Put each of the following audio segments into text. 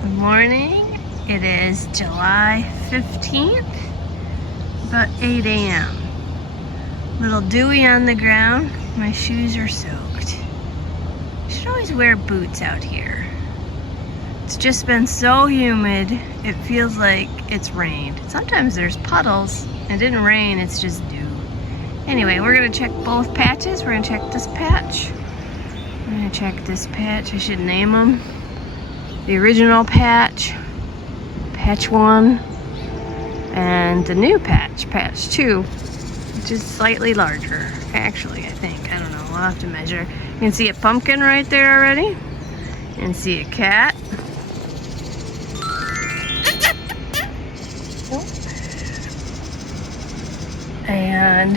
Good morning. It is July 15th, about 8 a.m. Little dewy on the ground. My shoes are soaked. You should always wear boots out here. It's just been so humid, it feels like it's rained. Sometimes there's puddles. It didn't rain, it's just dew. Anyway, we're gonna check both patches. We're gonna check this patch. I'm gonna check this patch. I should name them. The original patch, patch 1, and the new patch, patch 2, which is slightly larger, actually, I think. I don't know, I'll have to measure. You can see a pumpkin right there already. You can see a cat. And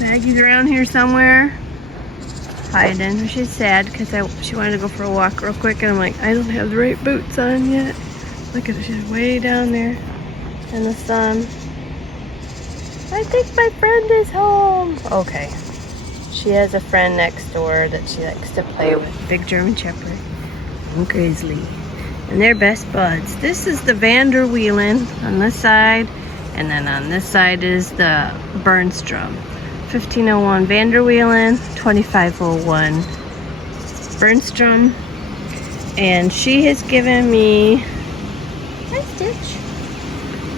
Maggie's around here somewhere, hiding. She's sad because she wanted to go for a walk real quick, and I'm like, I don't have the right boots on yet. Look at her, she's way down there in the sun. I think my friend is home. Okay. She has a friend next door that she likes to play with, big German Shepherd and Grizzly. And they're best buds. This is the Vanderwielen on this side, and then on this side is the Bernstrom. 1501 Vanderwielen, 2501 Bernstrom, and she has given me, hi Stitch,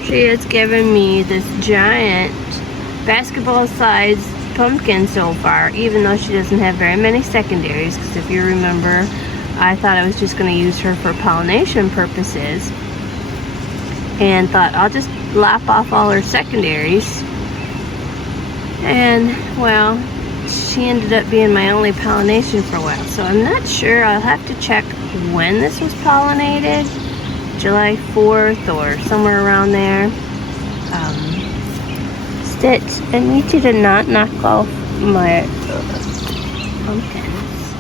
she has given me this giant basketball-sized pumpkin so far, even though she doesn't have very many secondaries, because if you remember, I thought I was just going to use her for pollination purposes, and thought I'll just lop off all her secondaries. And, well, she ended up being my only pollination for a while. So I'm not sure. I'll have to check when this was pollinated. July 4th or somewhere around there. Stitch, I need you to not knock off my pumpkins.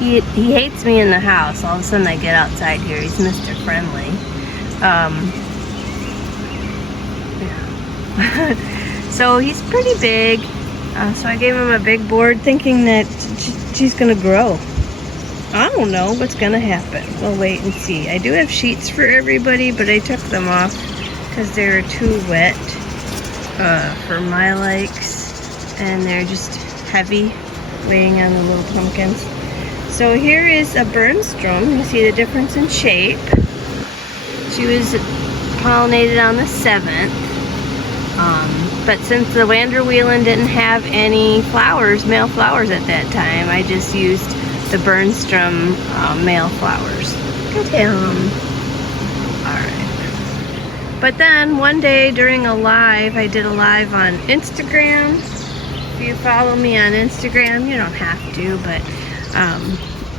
He hates me in the house. All of a sudden I get outside here. He's Mr. Friendly. Yeah. So he's pretty big, so I gave him a big board thinking that she's gonna grow. I don't know what's gonna happen. We'll wait and see. I do have sheets for everybody, but I took them off because they were too wet for my likes, and they're just heavy, weighing on the little pumpkins. So here is a Bernstrom. You see the difference in shape. She was pollinated on the 7th. But since the Vanderwielen didn't have any flowers, male flowers at that time, I just used the Bernstrom male flowers. Good him. Alright. But then one day during a live, I did a live on Instagram. If you follow me on Instagram, you don't have to, but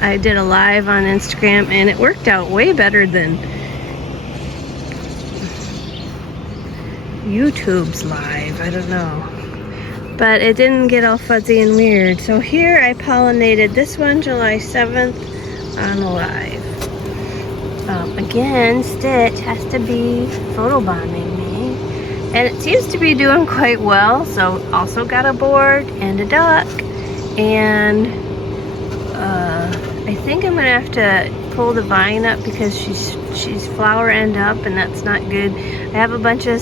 I did a live on Instagram, and it worked out way better than YouTube's live. I don't know, but it didn't get all fuzzy and weird. So here I pollinated this one July 7th on the live. Again, Stitch has to be photobombing me, and it seems to be doing quite well. So also got a board and a duck, and I think I'm gonna have to pull the vine up because she's flower end up, and that's not good. I have a bunch of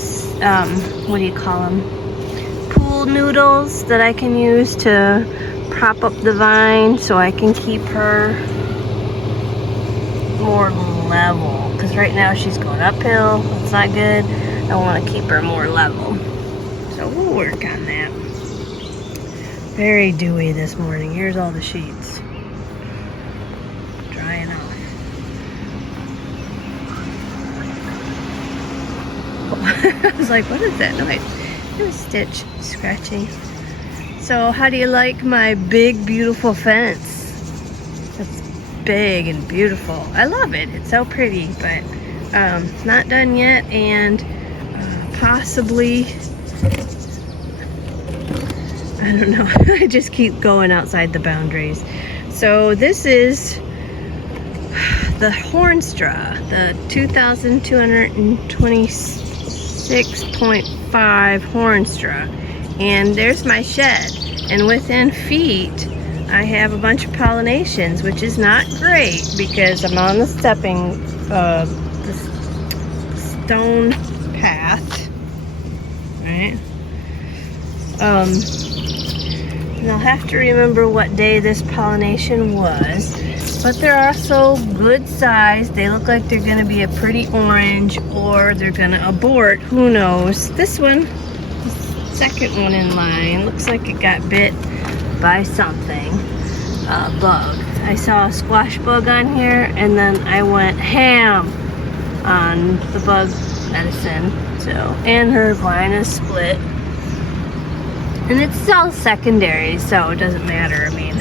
what do you call them, pool noodles that I can use to prop up the vine so I can keep her more level, because right now she's going uphill. It's not good. I want to keep her more level, so we'll work on that. Very dewy this morning. Here's all the sheets drying off. I was like, what is that noise? It was Stitch scratching. So how do you like my big, beautiful fence? It's big and beautiful. I love it. It's so pretty, but not done yet, and possibly, I don't know. I just keep going outside the boundaries. So this is the Hornstra, the 2,226.5 Hornstra, and there's my shed, and within feet I have a bunch of pollinations, which is not great because I'm on the stone path, right? And I'll have to remember what day this pollination was, but they're also good size. They look like they're gonna be a pretty orange, or they're gonna abort, who knows. This one, the second one in line, looks like it got bit by something, bug. I saw a squash bug on here, and then I went ham on the bug medicine. So, and her line is split. And it's all secondary, so it doesn't matter, I mean.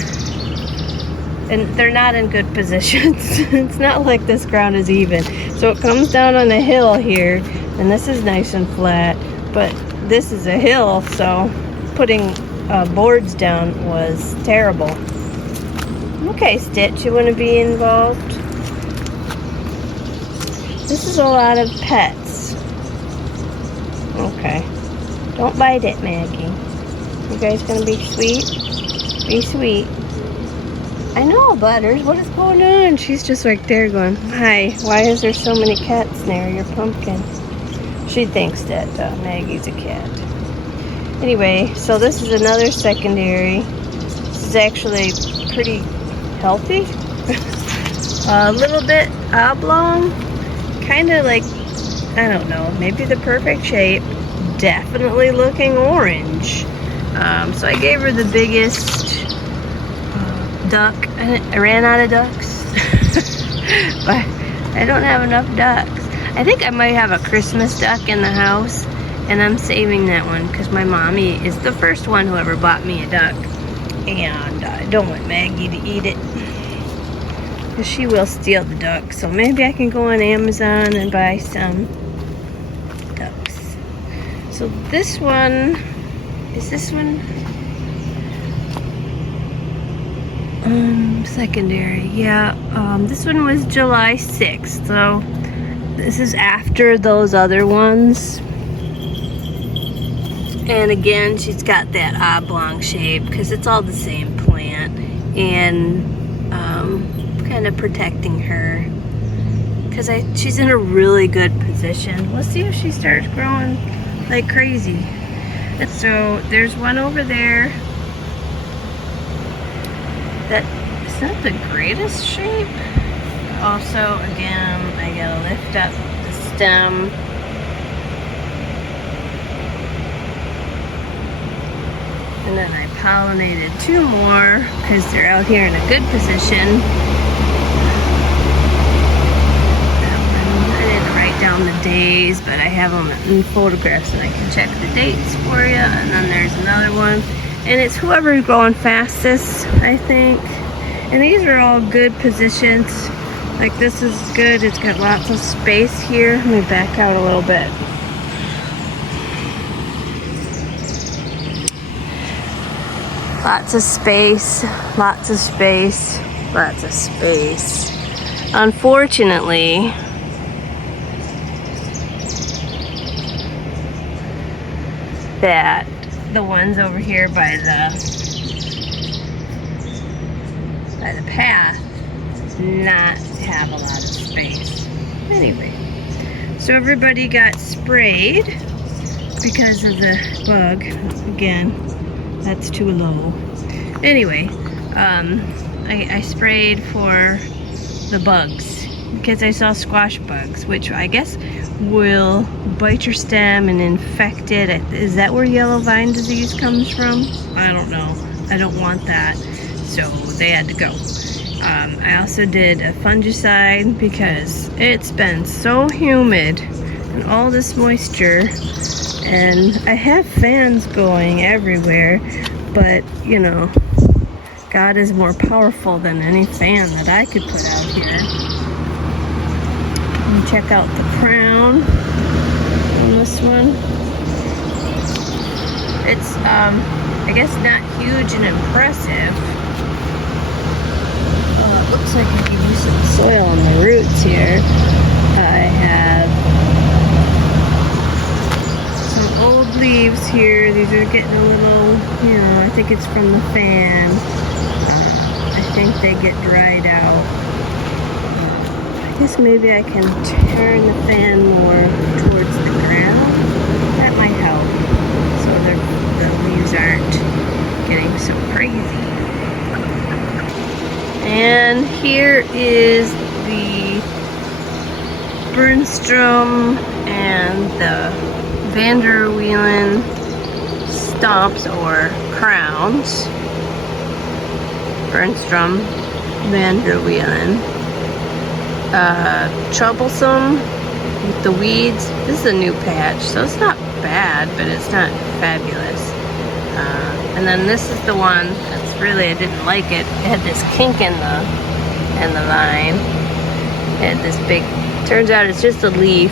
And they're not in good positions. It's not like this ground is even. So it comes down on a hill here, and this is nice and flat, but this is a hill, so putting boards down was terrible. Okay, Stitch, you want to be involved? This is a lot of pets. Okay. Don't bite it, Maggie. You guys gonna be sweet? Be sweet. I know, Butters. What is going on? She's just right there going, hi, why is there so many cats near your pumpkin? She thinks that Maggie's a cat. Anyway, so this is another secondary. This is actually pretty healthy. A little bit oblong. Kind of like, I don't know, maybe the perfect shape. Definitely looking orange. So I gave her the biggest duck. I ran out of ducks. But I don't have enough ducks. I think I might have a Christmas duck in the house, and I'm saving that one because my mommy is the first one who ever bought me a duck, and I don't want Maggie to eat it because she will steal the duck. So maybe I can go on Amazon and buy some ducks. So this one, is this one? Secondary, yeah. This one was July 6th, so this is after those other ones. And again, she's got that oblong shape because it's all the same plant, and kind of protecting her because she's in a really good position. We'll see if she starts growing like crazy. So there's one over there that is not the greatest shape. Also, again, I gotta lift up the stem. And then I pollinated two more because they're out here in a good position. I didn't write down the days, but I have them in photographs and I can check the dates for you. And then there's another one. And it's whoever's growing fastest, I think. And these are all good positions. Like this is good. It's got lots of space here. Let me back out a little bit. Lots of space, lots of space, lots of space. Unfortunately, that the ones over here by the path not have a lot of space. Anyway, so everybody got sprayed because of the bug. Again, that's too low. Anyway, I sprayed for the bugs because I saw squash bugs, which I guess will bite your stem and infect it. Is that where yellow vine disease comes from? I don't know. I don't want that. So they had to go. I also did a fungicide because it's been so humid and all this moisture, and I have fans going everywhere, but you know, God is more powerful than any fan that I could put out here. And check out the crown on this one. It's I guess not huge and impressive. It looks like I could use some soil on the roots here. I have some old leaves here. These are getting a little, you know, I think it's from the fan. I think they get dried out. I guess maybe I can turn the fan more towards the ground. That might help. So the leaves aren't getting so crazy. And here is the Bernstrom and the Vanderwielen stumps or crowns. Bernstrom, Vanderwielen. Troublesome with the weeds. This is a new patch, so it's not bad, but it's not fabulous. And then this is the one that's really, I didn't like it. It had this kink in the vine. It had this big, turns out it's just a leaf.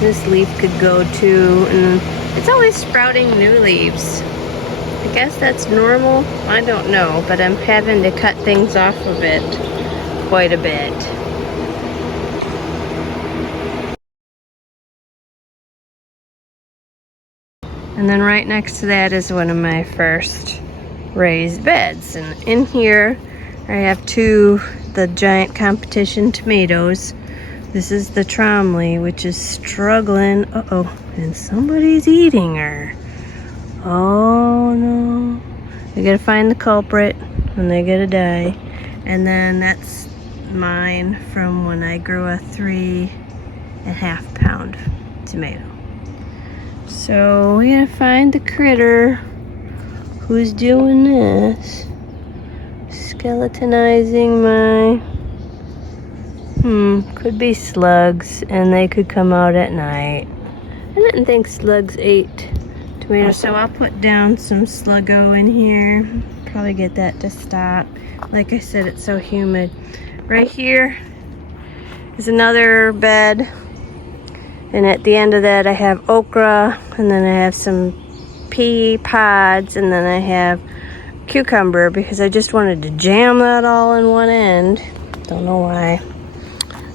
This leaf could go too, and it's always sprouting new leaves. I guess that's normal. I don't know, but I'm having to cut things off of it quite a bit. And then right next to that is one of my first raised beds. And in here I have the giant competition tomatoes. This is the Trombley, which is struggling. Uh-oh, and somebody's eating her. Oh no. I gotta find the culprit and they gotta die. And then that's mine from when I grew a 3.5 pound tomato. So we gotta find the critter who's doing this. Skeletonizing my, could be slugs, and they could come out at night. I didn't think slugs ate tomatoes, so I'll put down some Sluggo in here. Probably get that to stop. Like I said, it's so humid. Right here is another bed, and at the end of that I have okra, and then I have some pea pods, and then I have cucumber because I just wanted to jam that all in one end. Don't know why.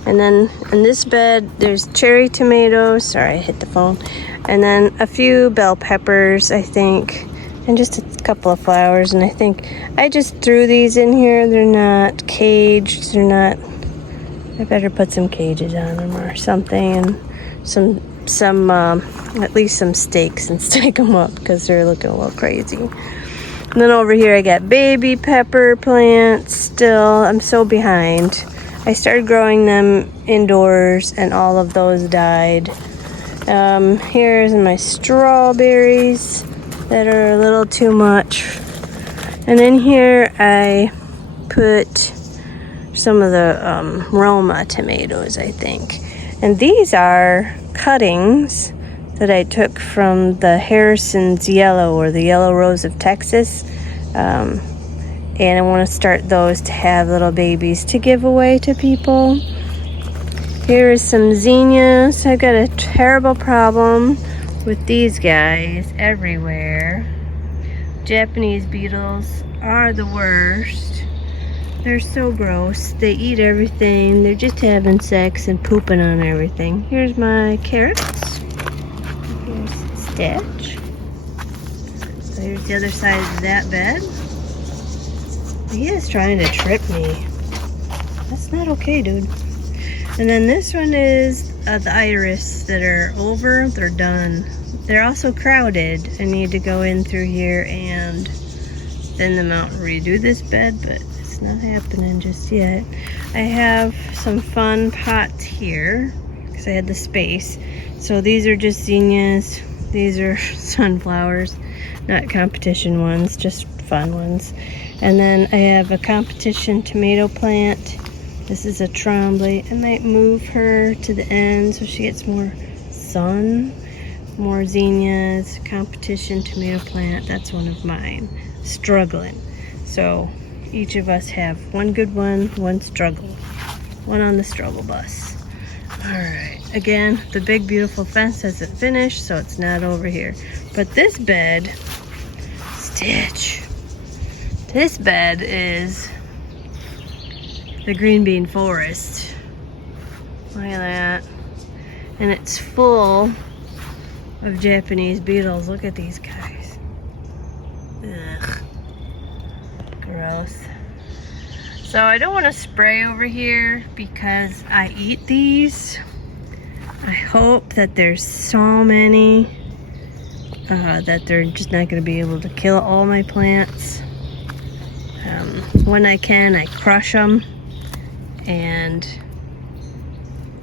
And then in this bed there's cherry tomatoes. Sorry, I hit the phone. And then a few bell peppers, I think, and just a couple of flowers. And I think I just threw these in here. They're not caged. They're not. I better put some cages on them or something, and some at least some stakes and stake them up because they're looking a little crazy. And then over here I got baby pepper plants still. I'm so behind. I started growing them indoors and all of those died. Here's my strawberries that are a little too much. And in here I put some of the Roma tomatoes, I think. And these are cuttings that I took from the Harrison's Yellow, or the Yellow Rose of Texas. And I want to start those to have little babies to give away to people. Here is some zinnias. I've got a terrible problem with these guys everywhere. Japanese beetles are the worst. They're so gross. They eat everything. They're just having sex and pooping on everything. Here's my carrots. Here's Stitch. So here's the other side of that bed. He is trying to trip me. That's not okay, dude. And then this one is the iris that are over. They're done. They're also crowded. I need to go in through here and thin them out and redo this bed, but it's not happening just yet. I have some fun pots here because I had the space. So these are just zinnias. These are sunflowers, not competition ones, just fun ones. And then I have a competition tomato plant. This is a Trombley. I might move her to the end so she gets more sun. More zinnias, competition tomato plant. That's one of mine. Struggling. So each of us have one good one, one struggle. One on the struggle bus. Alright. Again, the big beautiful fence hasn't finished, so it's not over here. But this bed, Stitch. This bed is the green bean forest. Look at that. And it's full of Japanese beetles. Look at these guys. Ugh. Gross. So I don't want to spray over here because I eat these. I hope that there's so many that they're just not going to be able to kill all my plants. When I can, I crush them,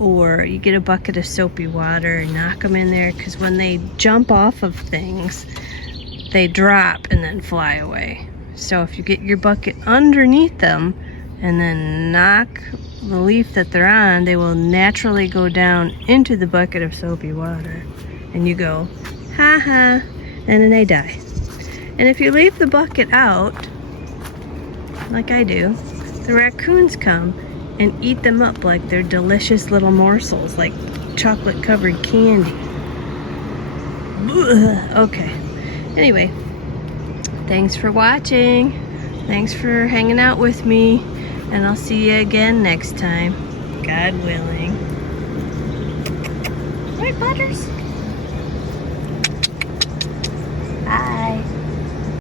or you get a bucket of soapy water and knock them in there, because when they jump off of things, they drop and then fly away. So if you get your bucket underneath them and then knock the leaf that they're on, they will naturally go down into the bucket of soapy water. And you go, ha ha, and then they die. And if you leave the bucket out, like I do, the raccoons come and eat them up like they're delicious little morsels, like chocolate covered candy. Ugh. Okay. Anyway, thanks for watching. Thanks for hanging out with me. And I'll see you again next time, God willing. Right, Butters?